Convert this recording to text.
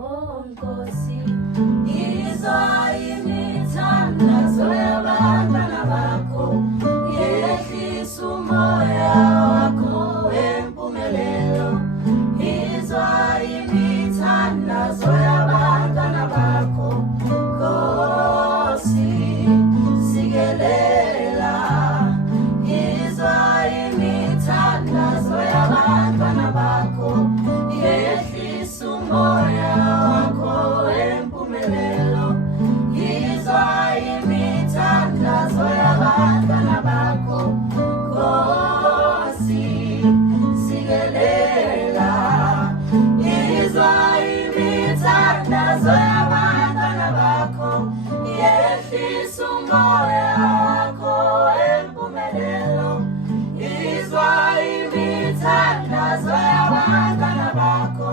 Oh Nkosi, izwa imithandazo yabantwana bakho, yehlisa umoya wakho wempumelelo. Izwa imithandazo yabantwana bakho, Nkosi, sikelela. Izwa imithandazo yabantwana bakho, yehlisa umoya wakho wempumelelo. Izwa imithandazo yabantwana bakho, Nkosi, sikelela. Izwa imithandazo yabantwana bakho, yehlisa umoya wakho wempumelelo. Izwa imithandazo yabantwana bakho,